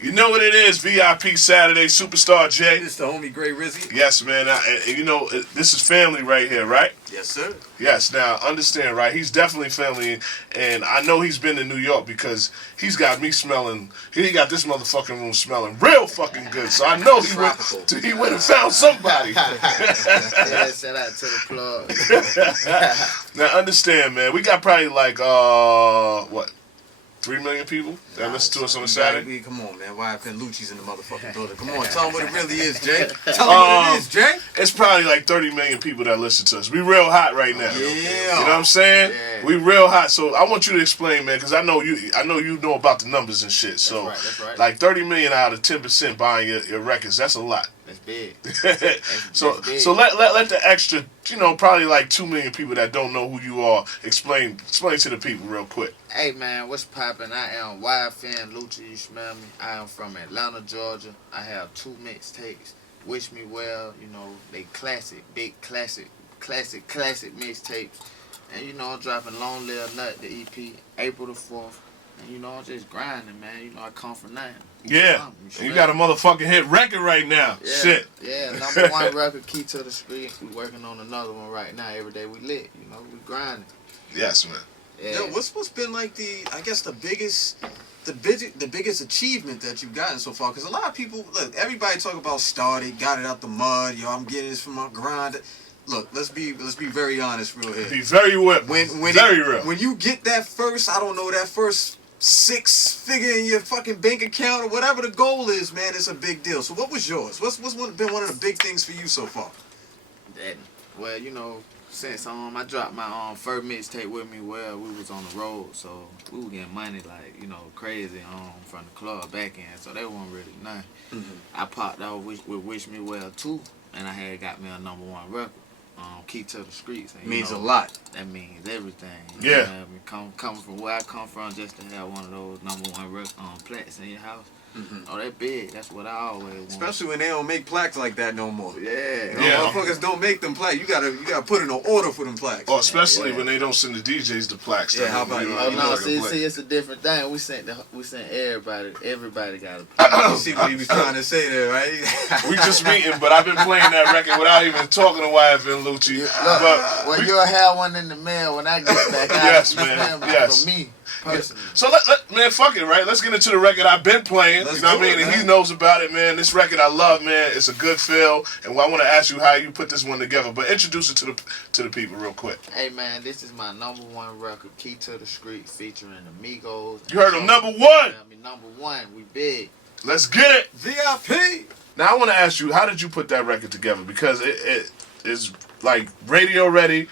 You know what it is, VIP Saturday, Superstar J. This the homie Gray Rizzy. Yes, man. You know, this is family right here, right? Yes, sir. Yes. Now, understand, right? He's definitely family, and I know he's been in New York because he's got me smelling. He got this motherfucking room smelling real fucking good. So I know he went and found somebody. Yeah, shout out to the plug. Now, understand, man. We got probably like what? 3 million people that listen to us on a Saturday. Come on, man. YFN Lucci's in the motherfucking building. Come on, tell them what it really is, Jay. Tell them what it is, Jay. It's probably like 30 million people that listen to us. We real hot right now. Yeah. You know what I'm saying? Yeah. We real hot. So I want you to explain, man, because I know you know about the numbers and shit. So That's right. like 30 million out of 10% buying your records, that's a lot. That's big. So let the extra, probably like 2 million people that don't know who you are explain to the people real quick. Hey man, what's poppin'? I am YFN Lucci, you smell me? I am from Atlanta, Georgia. I have 2 mixtapes. Wish Me Well, they big classic mixtapes. And I'm dropping Long Live Nut, the EP, April the 4th. And I'm just grinding, man. I come from nothing. Yeah. You got a motherfucking hit record right now. Yeah. Shit. Yeah, number 1 record, Key to the Street. We working on another one right now. Every day we lit, we grinding. Yes, man. Yeah. Yo, what's been like the biggest achievement that you've gotten so far? Because a lot of people, look, everybody talk about started, got it out the mud. Yo, I'm getting this from my grind. Look, let's be very honest, real here. Be very real. Very real. When you get that first 6 figure in your fucking bank account or whatever the goal is, man, it's a big deal. So what was yours? What's been one of the big things for you so far? Well, since I dropped my first mixtape With Me Well, we was on the road, so we were getting money like crazy from the club back end, so that wasn't really nothing. Mm-hmm. I popped out with Wish Me Well too, and I had got me a number 1 record. Key to the Streets. And, means a lot. That means everything. Yeah. Coming from where I come from, just to have one of those number 1 plaques in your house. Mm-hmm. Oh, that big. That's what I always want. Especially when they don't make plaques like that no more. Yeah. Motherfuckers don't make them plaques. You gotta put in an order for them plaques. Or especially when they don't send the DJs the plaques. Yeah, how about you? See, it's a different thing. We sent everybody. Everybody got a plaque. You see what he was trying to say there, right? We just meeting, but I've been playing that record without even talking to YFN Lucci. Well, you'll have one in the mail when I get back. Yes, man. Yes. For me, personally. So man, fuck it, right? Let's get into the record I've been playing. Let's you know what I mean? And he knows about it, man. This record I love, man. It's a good feel, and I want to ask you how you put this one together. But introduce it to the people real quick. Hey man, this is my number 1 record, Key to the Street, featuring Amigos. You heard him, number 1. Number 1, we big. Let's get it. VIP. Now I want to ask you, how did you put that record together? Because it is like radio ready.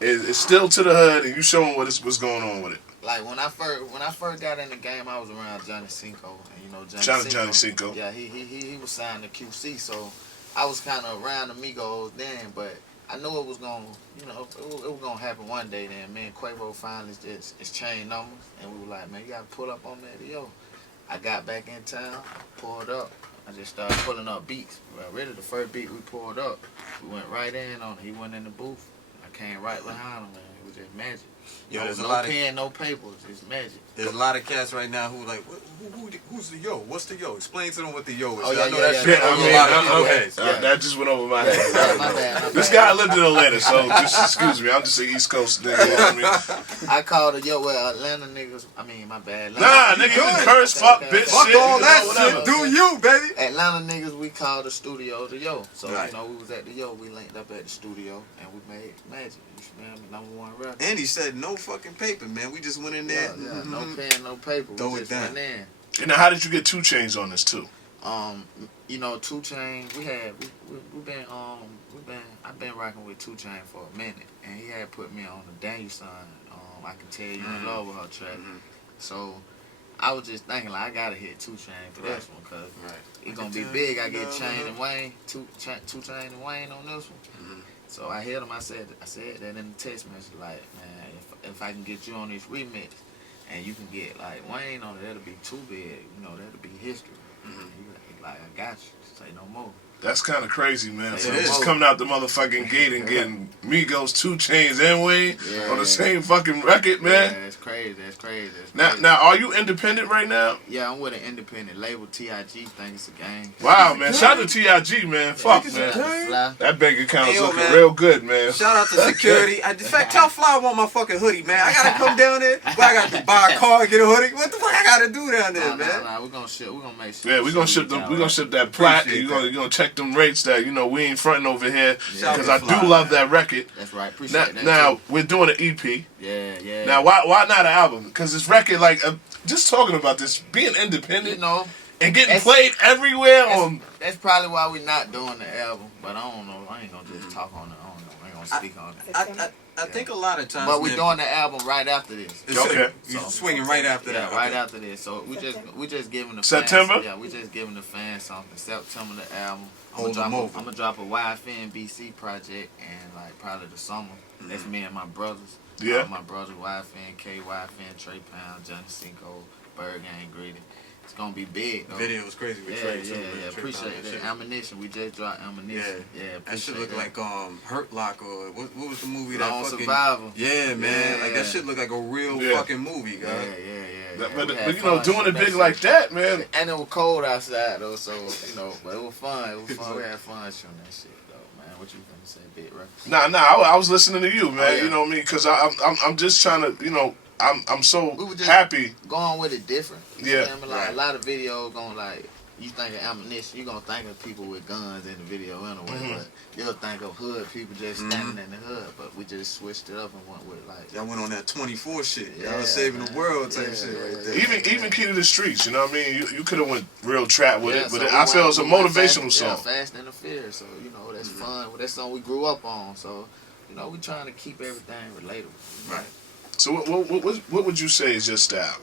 It's still to the hood, and you showing what's going on with it. Like when I first got in the game, I was around Johnny Cinco, and Johnny Cinco. Yeah, he was signed to QC, so I was kind of around Amigos then, but I knew it was gonna, it was gonna happen one day. Then me and Quavo finally just exchanged numbers, and we were like, man, you gotta pull up on that, yo. I got back in town, pulled up. I just started pulling up beats. Really, the first beat we pulled up, we went right in on it. He went in the booth. I came right behind him, man. It was just magic. Yo, there's no a lot pen, no papers. It's magic. There's a lot of cats right now who like, who's the yo? What's the yo? Explain to them what the yo is. Oh, yeah, I know yeah, that yeah. shit over a lot of people's heads. That just went over my head. My bad. This guy lived in Atlanta, so just excuse me. I'm just an East Coast nigga. You know what I mean? I called it yo, well, Atlanta niggas. I mean, my bad. Nah, nigga, you can curse, fuck, bitch, Fuck shit. all that whatever. shit. Do you, baby? Atlanta niggas, we called the studio the yo. So Right. we was at the yo. We linked up at the studio and we made magic. You smell me? Number 1 record. And he said no fucking paper, man. We just went in there. Yeah, no pen, no paper. Throw We it just down. went in. And now, how did you get 2 Chainz on this too? 2 Chainz. I've been rocking with 2 Chainz for a minute, and he had put me on the Daniel son. I Can Tell You In Love with her track. So I was just thinking like I gotta hit 2 Chainz for this one, cause it's gonna be big. I get Chainz and Wayne, 2 Chainz and Wayne on this one. So I hit him. I said that in the text message, like, man, if I can get you on this remix, and you can get like Wayne on it, that'll be too big. That'll be history. He like, I got you. Say no more. That's kind of crazy, man. So is. just coming out the motherfucking gate and getting Migos, 2 Chainz, and Wayne on the same fucking record, man. Yeah, it's crazy. That's crazy. Now, are you independent right now? Yeah, I'm with an independent label, TIG. Think it's a game. Wow, man. Shout out to TIG, man. Fuck, man. Fly. That bank account's Hey, yo, looking man. real good, man. Shout out to security. In fact, tell Fly I want my fucking hoodie, man. I gotta come down there. Well, I gotta buy a car and get a hoodie. What the fuck I gotta do down there, man? Nah, we're gonna ship. We're gonna make sure. Yeah, we're gonna ship them. We're gonna ship that plat. You're gonna check them rates that we ain't fronting over here because I do love that record. That's right. Appreciate that. Now too. we're doing an EP. Yeah. Now why not an album? Because this record, like, just talking about this, being independent, You know, and getting played everywhere that's probably why we're not doing the album. But I don't know. I ain't gonna just talk on it. I don't know. I ain't gonna speak on it. I think a lot of times. But we're doing the album right after this. Okay. You're swinging right after that. Right after this. So we just giving the September? fans, we just giving the fans something. September the album. I'm gonna drop a YFN BC project and like probably the summer. That's me and my brothers. Yeah. My brothers YFN K, YFN Trey Pound, Johnny Cinco, Bird Gang Greedy. It's gonna be big though. Video was crazy with Trey too. Yeah. Appreciate that. Ammunition. We just dropped Ammunition. Yeah. That shit look like Hurt Lock or what was the movie Lone that fucking Survivor. Yeah, man. Yeah. Like that shit look like a real fucking movie, guys. Yeah. But doing it big like that, man. And it was cold outside though, so but it was fun. It was fun. We had fun shooting that shit though, man. What you gonna say, Big Records? Nah. I was listening to you, man. Oh, yeah. You know what I mean? Because I'm just trying to, I'm so We were just happy. Going with it different. Yeah. You know what I mean? A lot of videos going like, you think of ammunition, you're going to think of people with guns in the video anyway, but you'll think of hood people just standing in the hood, but we just switched it up and went with like. Y'all went on that 24 shit. Y'all Yeah, was saving the world type yeah, shit yeah, right there. Even Key to the Streets, you know what I mean? You could have went real trap with it, but so I feel it's a we went motivational fast, Yeah, song. Fast and the Furious, so that's fun. That's something we grew up on, so we trying to keep everything relatable. Right. So what would you say is your style?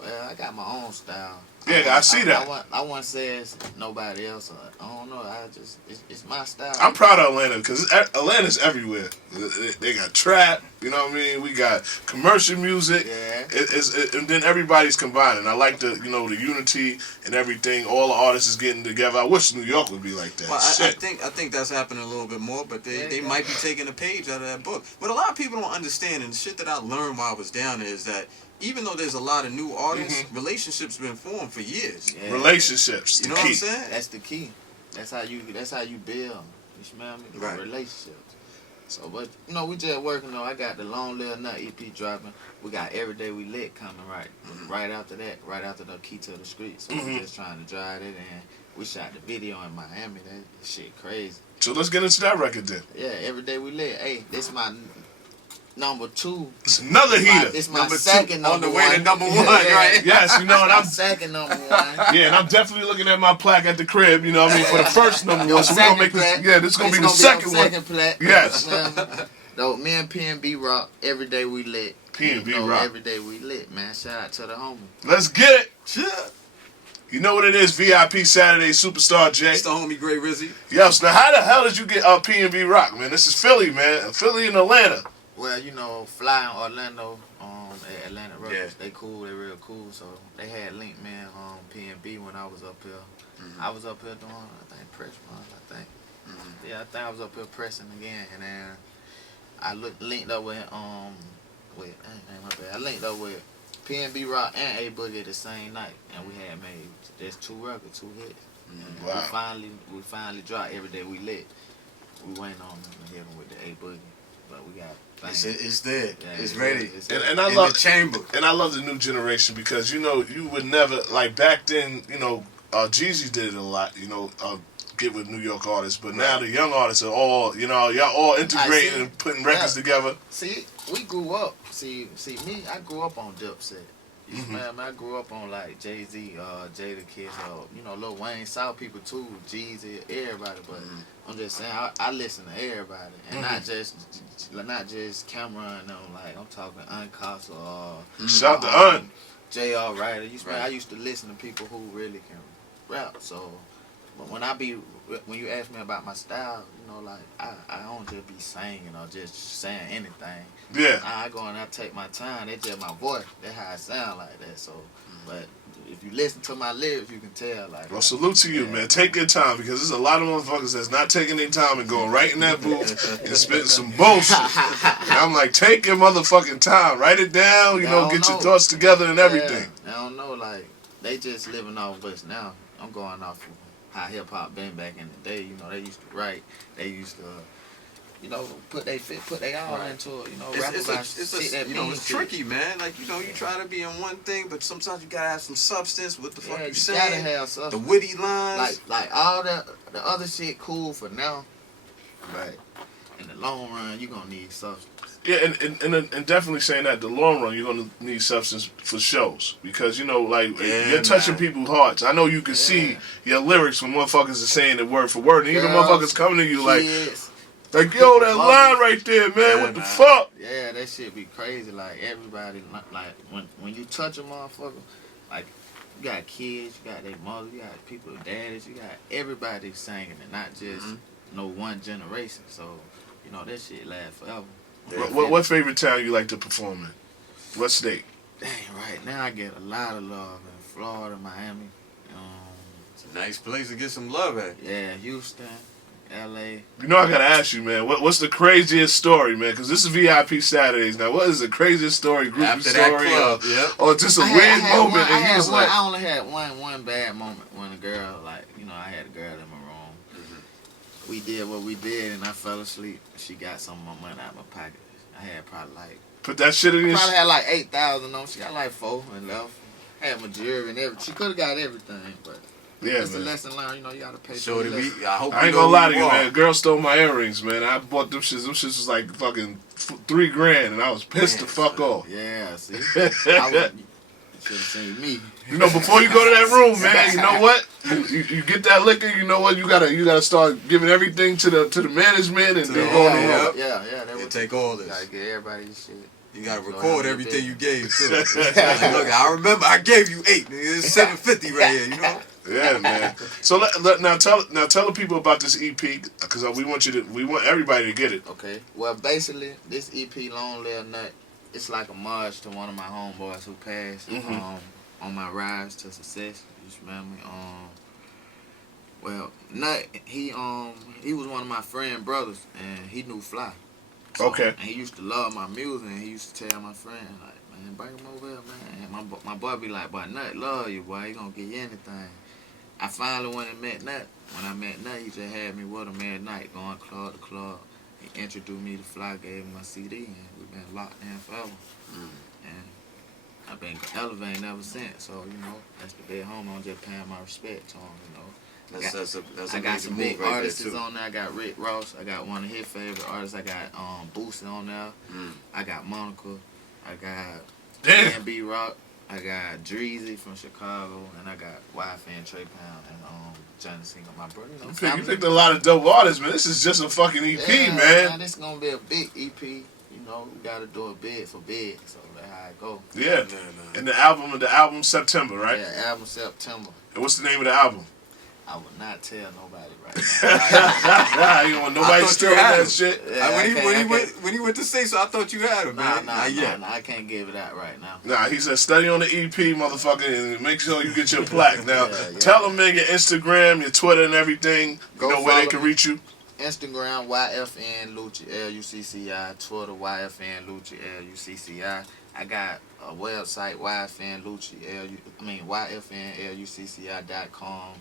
Well, I got my own style. Yeah, I see that. I wouldn't say it's nobody else. I don't know. It's my style. I'm proud of Atlanta because Atlanta's everywhere. They got trap, you know what I mean? We got commercial music. Yeah. And then everybody's combining. I like the unity and everything. All the artists is getting together. I wish New York would be like that. Well, I think that's happening a little bit more, but they might be taking a page out of that book. But a lot of people don't understand, and the shit that I learned while I was down there is that even though there's a lot of new artists, relationships been formed for years. Yeah. Relationships, You the know key. what I'm saying? That's the key. That's how you build. You smell me? Right. Relationships. So, but we just working on. I got the Long Little Nut EP dropping. We got Everyday We Lit coming right after that. Right after the Key to the Streets. So we're just trying to drive it, and we shot the video in Miami. That shit crazy. So let's get into that record then. Yeah, Everyday We Lit. Hey, this my number 2. It's another heater. This my Number 2, second number on the 1. way to number 1, right? Yes, and I'm second number 1. yeah, and I'm definitely looking at my plaque at the crib, you know what I mean, for the first number 1. So we're gonna make this this is gonna be the second one. Plaque. Yes. Though me and P&B Rock, Everyday We Lit. P&B Rock. Everyday We Lit, man. Shout out to the homie. Let's get it. Yeah. You know what it is, VIP Saturday, Superstar J. It's the homie Gray Rizzy. Yes, now how the hell did you get P&B Rock, man? This is Philly, man. Philly and Atlanta. Well, Fly in Orlando, at Atlanta Records, Yeah. they cool, they real cool. So they had linked me and P&B when I was up here. I was up here doing, I think, press runs, I think. Yeah, I think I was up here pressing again, and then I linked up with I linked up with P&B Rock and A Boogie the same night, and we had made just 2 records, 2 hits. And Wow. we finally dropped Everyday We Lit. We waiting on them to hit them with the A Boogie, but we got. It's there. Yeah, it's ready. And I in love the chamber. And I love the new generation because you would never like back then. Jeezy did it a lot. Get with New York artists, but now the young artists are all y'all all integrating and putting records together. See, we grew up. See me. I grew up on Dipset. You smell me? I grew up on like Jay-Z, Jada Kiss, Lil Wayne, South people too, Jeezy, everybody. But I'm just saying, I listen to everybody, and not just Cameron. Like I'm talking Uncasa or Shout to Un. J.R. Ryder. I used to listen to people who really can rap. So, but when you ask me about my style, I don't just be singing or just saying anything. Yeah. I go and I take my time. That's just my voice. That's how I sound like that. So, but if you listen to my lyrics, you can tell. Like, well, salute to you, man. Take your time because there's a lot of motherfuckers that's not taking their time and going right in that booth and spitting some bullshit. And I'm like, take your motherfucking time, write it down, you know, get your thoughts together and everything. I don't know, like they just living off us now. I'm going off of how hip hop been back in the day. You know, they used to write, they used to. You know, put they all into it. You know, rap about shit that you know, it's tricky, man. Like, you know, you try to be in one thing, but sometimes you gotta have some substance. What the fuck you saying? Gotta have substance. The witty lines, like all the other shit, cool for now. Right. In the long run, you gonna need substance. Yeah, and definitely saying that the long run, you're gonna need substance for shows because you know, like you're touching people's hearts. I know you can see your lyrics when motherfuckers are saying it word for word, and even motherfuckers coming to you like, yo, that line right there, man, what the fuck? Yeah, that shit be crazy. Like, everybody, like, when you touch a motherfucker, like, you got kids, you got their mother, you got people, daddies, you got everybody singing and not just no one generation. So, you know, that shit lasts forever. What favorite town you like to perform in? What state? Dang, right now I get a lot of love in Florida, Miami. It's a nice place to get some love at. Yeah, Houston. LA. You know I gotta ask you, man. What's the craziest story, man? Because this is VIP Saturdays now. What is the craziest story, groupie story, or just a weird moment? I only had one bad moment when a girl, like, you know, I had a girl in my room. We did what we did, and I fell asleep. She got some of my money out of my pocket. I had probably like put that shit in your. Probably had like 8,000 on. She got like 4 and left. Had my jewelry and everything. She could have got everything, but. Yeah, it's a lesson learned, you know, you gotta pay for it. I ain't gonna lie to you, man. A girl stole my earrings, man. I bought them shits. Them shits was like fucking $3,000, and I was pissed the fuck off. Yeah, see? You should have seen me. You know, before you go to that room, man, you know what? You get that liquor, you know what? You gotta start giving everything to the management and then going on. Yeah. They take all this. You gotta get everybody your shit. You gotta record everything you gave too. Like, look, I remember I gave you 8. It's $750 right here, you know. Yeah, man. So now tell the people about this EP because we want everybody to get it. Okay. Well, basically, this EP, Long Live Nut, it's like a homage to one of my homeboys who passed on my rise to success. You smell me? Well, Nut, he was one of my friend brothers, and he knew Fly. So, okay. And he used to love my music, and he used to tell my friend, like, man, bring him over here, man. And my boy be like, boy, Nut love you, boy. He gonna get you anything. I finally went and met Nut. When I met Nut, he just had me with him every night, going club to club. He introduced me to Fly, gave me my CD, and we've been locked in forever. And I've been elevating ever since. So, you know, that's the big homie. I'm just paying my respect to him, you know. I got some big artists on there. I got Rick Ross. I got one of his favorite artists. I got Boosie on there. I got Monica. I got B Rock. I got Dreezy from Chicago, and I got YFN Trey Pound and Johnny Singer, my brother. You know, you picked a lot of dope artists, man. This is just a fucking EP, man. This is gonna be a big EP. You know, we gotta do a bid for bid, so that's how it go. Yeah, and the album September, right? Yeah, album September. And what's the name of the album? I will not tell nobody right now. You don't want nobody stealing that shit. Yeah, when he went to say so, I thought you had him, man. Nah, I can't give it out right now. Nah, he said study on the EP, motherfucker, and make sure you get your plaque. Now, tell them, man, your Instagram, your Twitter, and everything. You know where they can reach you. Instagram, YFN Lucci, Lucci. Twitter, YFN Lucci, Lucci. I got a website, YFN Lucci, YFNLucci.com.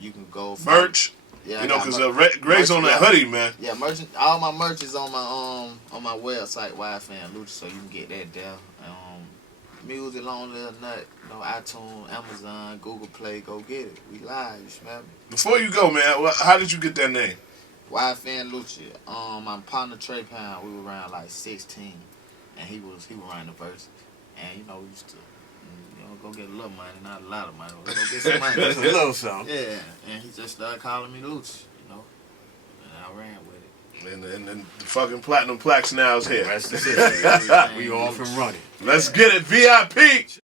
You can go for merch. Yeah, you know, because Gray's on that hoodie, man. Yeah, merch. All my merch is on my website, YFN Lucci, so you can get that there. Music, Long Live Nut, you know, iTunes, Amazon, Google Play, go get it. We live, you smell me? Before you go, man, how did you get that name? YFN Lucci. My partner Trey Pound, we were around like 16, and he was running the verses, and you know we used to. Go get a little money, not a lot of money. Go get some money. Just a little something. Yeah, and he just started calling me Lucci, you know, and I ran with it. And the fucking platinum plaques now is here. That's the shit. We off and running. Let's get it, VIP.